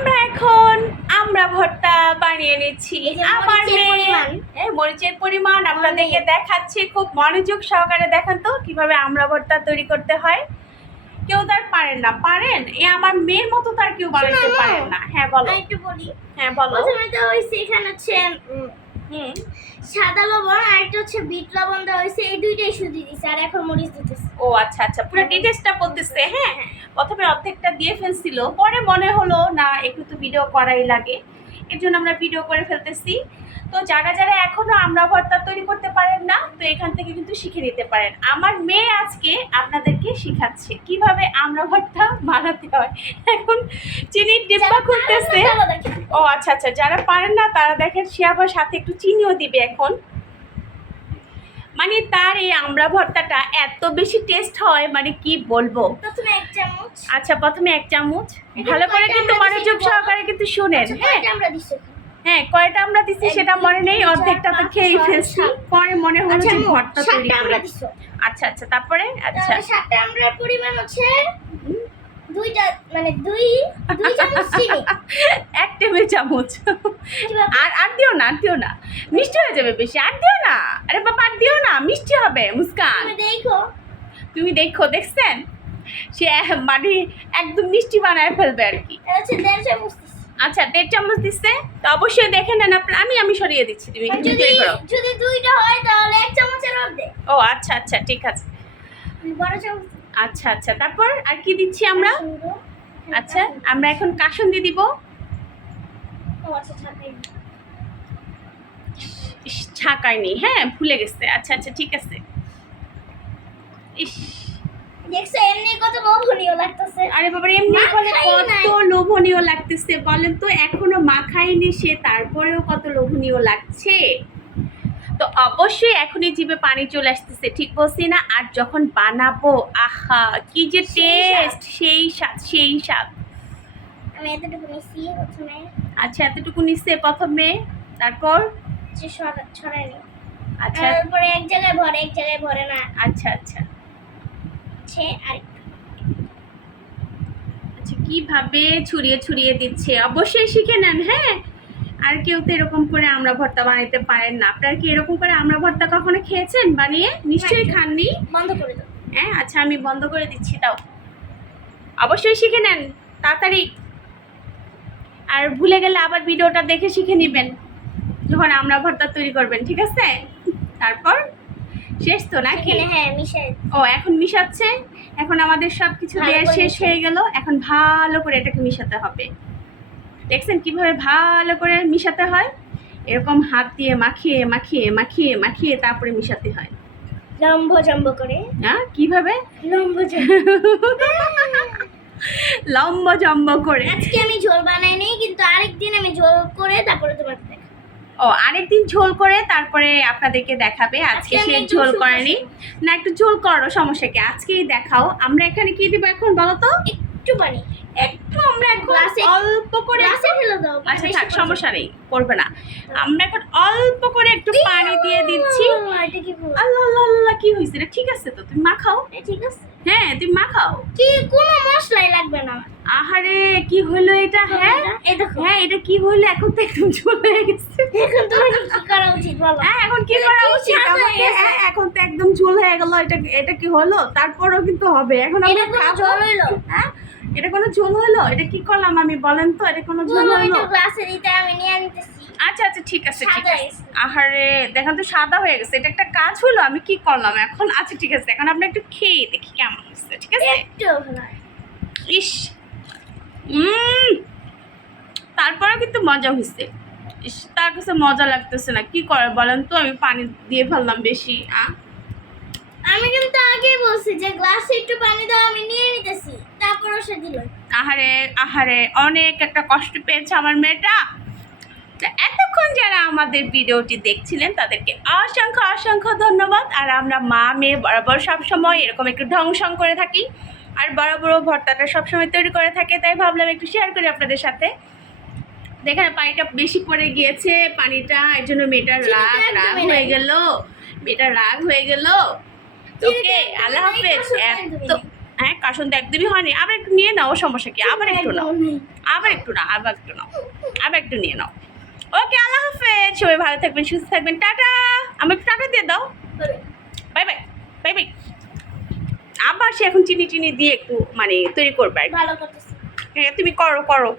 আমরা এখন আমরা ভর্তা বানিয়ে নিচ্ছি। আমার মেয়ে মরিচের পরিমাণ আপনাদেরকে দেখাচ্ছি, খুব মনোযোগ সহকারে দেখেন তো কিভাবে আমরা ভর্তা তৈরি করতে হয়। কেউ তার পারেন না, পারেন এ আমার মেয়ের মতো তার কেউ বানাতে পারেন না। হ্যাঁ বলো, একটু বলি। হ্যাঁ বলো। প্রথমে তো হইছে এখানে হচ্ছে সাদা লবণ আর একটা হচ্ছে বিট লবণ দেওয়া হয়েছে, এই দুইটাই শুধু দিয়েছে আর এখন মরিচ দিতেছে। ও আচ্ছা আচ্ছা, পুরো ডিটেইলসটা বলতেছে। হ্যাঁ, প্রথমে অর্ধেকটা দিয়ে ফেলছিল, পরে মনে হলো না একটু তো ভিডিও করাই লাগে, এর জন্য আমরা ভিডিও করে ফেলতেছি। তো যারা যারা এখনো আমরা ভর্তা তৈরি করতে পারেন না, তো এখান থেকে কিন্তু শিখে নিতে পারেন। আমার মেয়ে আজকে আপনাদেরকে শিখাচ্ছে কিভাবে আমরা ভর্তা বানাতে হয়। এখন চিনির ডিব্বা খুলতেছে। ও আচ্ছা আচ্ছা, যারা পারেন না তারা দেখেন সে আবার সাথে একটু চিনিও দিবে এখন। মানে তার এই আমড়া ভর্তাটা এত বেশি টেস্ট হয়, মানে কি বলবো। প্রথমে এক চামচ। আচ্ছা, প্রথমে এক চামচ। ভালো করে কিন্তু মনোযোগ সহকারে কিন্তু শুনেন। হ্যাঁ আমরা দিছি। হ্যাঁ, কয়টা আমরা দিচ্ছি সেটা মনে নেই, অর্ধেকটা তো খেয়েই ফেলছি। পরে মনে হলো যে ভর্তা তৈরি করে। আচ্ছা আচ্ছা, তারপরে আচ্ছা সাতটা আমড়ার পরিমাণ হচ্ছে দুইটা, মানে দুই চামচ চিনি, এক টেবিল চামচ। আর দিও না, আর দিও না, মিষ্টি হয়ে যাবে বেশি। আর দিও না, আরে বাবা আর দিও না, মিষ্টি হবে। মুস্কান তুমি দেখো, দেখছেন সে মানে একদম মিষ্টি বানায় ফেলবে আর কি। আচ্ছা, 1.5 চামচ দিচ্ছে, তো অবশ্যই দেখে নেন আপনার। আমি সরিয়ে দিচ্ছি, তুমি যদি দুইটা হয় তাহলে 1 চামচের অর্ধেক। ও আচ্ছা আচ্ছা, ঠিক আছে। বড় চামচ। আচ্ছা আচ্ছা, তারপর আর কি দিচ্ছি আমরা? আচ্ছা, আমরা এখন কাসুন্দি দিব। ও আচ্ছা, ছাকাইনি, হ্যাঁ ভুলে গেছে। আচ্ছা আচ্ছা, ঠিক আছে। ইস, দেখছো এমনি কত লোভনীয় লাগতেছে। আরে বাবা, এমনি বলে কত লোভনীয় লাগতেছে বলেন তো। এখনো মাখাইনি সে, তারপরেও কত লোভনীয় লাগছে। তো অবশ্যই এখনই জিভে পানি চলে আসতেছে, ঠিক বলছি না? আর যখন বানাবো, আহা কি যে টেস্ট, সেই স্বাদ, সেই স্বাদ। আমি এতটুকু নিছি প্রথমে। আচ্ছা, এতটুকু নিচ্ছে প্রথমে, তারপর যে ছড়াই নি। আচ্ছা, তারপরে এক জায়গায় ভরে, এক জায়গায় ভরে না। আচ্ছা আচ্ছা আচ্ছা, কিভাবে ছড়িয়ে ছড়িয়ে দিচ্ছে অবশ্যই শিখে নেন। হ্যাঁ, আর কেউ তো এরকম করে আমরা ভর্তা বানাইতে পারেন না। আপনারা কি এরকম করে আমরা ভর্তা কখনো খেয়েছেন বানিয়ে? নিশ্চয়ই খাননি। বন্ধ করে দাও। হ্যাঁ আচ্ছা, আমি বন্ধ করে দিচ্ছি, তাও অবশ্যই শিখে নেন তাড়াতাড়ি। আর ভুলে গেলে আবার ভিডিওটা দেখে শিখে নেবেন যখন আমরা ভর্তা তৈরি করবেন, ঠিক আছে? তারপর শেষ তো নাকি? হ্যাঁ, মিশাই। ও এখন মিশাচ্ছে। এখন আমাদের সব কিছু দেওয়া শেষ হয়ে গেল। এখন ভালো করে এটাকে মিশাতে হবে। দেখছেন কিভাবে ভালো করে মিশাতে হয়? এরকম হাত দিয়ে মাখিয়ে মাখিয়ে মাখিয়ে মাখিয়ে তারপরে মিশাতে হয়। লম্ব জম্ব করে। হ্যাঁ, কিভাবে? লম্ব লম্ব জম্ব করে। আজকে আমি ঝোল বানাই নাই, কিন্তু আরেকদিন আমি ঝোল করে তারপরে তোমাকে দেখাবো। ও, আরেকদিন ঝোল করে তারপরে আপনাদেরকে দেখাবে। আজকে সে ঝোল করেনি না, একটু ঝোল করো, সমস্যা কি? আজকেই দেখাও। আমরা এখানে কি দিব এখন বলো তো? একটু পানি, একটু আমরা এখন অল্প করে ঢেলে দাও। আচ্ছা থাক, সমস্যা নেই, করবে না। আমরা এখন অল্প করে একটু পানি দিয়ে দিচ্ছি। আল্লাহ আল্লাহ আল্লাহ, কি হয়েছে রে? ঠিক আছে তো, তুমি মাখাও। ঠিক আছে, হ্যাঁ তুমি মাখাও, কি কোনো মশলাই লাগবে না। আহারে কি হইলো এটা? হ্যাঁ হ্যাঁ, এটা কি হইলো? এখন তো একদম ঝোল হয়ে গেছে। এখন তো কি করা উচিত বলো? হ্যাঁ, এখন কি করা উচিত আমাকে? হ্যাঁ, এখন তো একদম ঝোল হয়ে গেল। এটা কি হলো? তারপরও কিন্তু হবে। এখন আমরা খাবো। ঝোল হইলো? হ্যাঁ, এটা কোনো ঝোল হলো? এটা কি করলাম আমি, বলেন তো? এটা কোনো ঝোল হলো? গ্লাসে দিতে আমি নিয়ে আনতেছি। আচ্ছা আচ্ছা, ঠিক আছে ঠিক আছে। আহারে দেখেন তো সাদা হয়ে গেছে। এটা একটা কাজ হলো? আমি কি করলাম এখন? আচ্ছা ঠিক আছে, এখন আমরা একটু খেয়ে দেখি কেমন হচ্ছে, ঠিক আছে? ইস, তারপরেও কিন্তু মজা হয়েছে। ইস, তার কাছে মজা লাগতেছে না, কি করে বলেন তো? আমি পানি দিয়ে ফেললাম বেশি। আমি কিন্তু আগেই বলছি যে গ্লাসে একটু পানি দাও, আমি নিয়ে নিতেছি, তারপর সে দিল। আহারে আহারে, অনেক একটা কষ্ট পেয়েছে আমার মেয়েটা। এতক্ষণ যারা আমাদের ভিডিওটি দেখছিলেন তাদেরকে অসংখ্য অসংখ্য ধন্যবাদ। আর আমরা মা মেয়ে বরাবর সবসময় এরকম একটু ঢংসং করে থাকি, আর বড় বড় ভর্তাটা সবসময় তৈরি করে থাকে, তাই ভাবলাম একটু শেয়ার করি আপনাদের সাথে। দেখেন পানিটা বেশি পড়ে গিয়েছে, পানিটা, এর জন্য মেয়েটার রাগ হয়ে গেল। মেয়েটার রাগ হয়ে গেল। ওকে, আল্লাহ হাফেজ। হ্যাঁ, কাসুন্দি একদমই হয়নি। আবার একটু নিয়ে নাও, সমস্যা কি? আবার একটু নাও, আবার একটু না, আবার একটু নাও, আবার একটু নিয়ে নাও। ওকে, আল্লাহ হাফেজ, সবাই ভালো থাকবেন, সুস্থ থাকবেন, টাটা। আমাকে টাটা দিয়ে দাও, বাই বাই, বাই বাই। আবার সে এখন চিনি টিনি দিয়ে একটু মানে তৈরি করবে আর কি। ভালো করতেছি। হ্যাঁ, তুমি করো করো।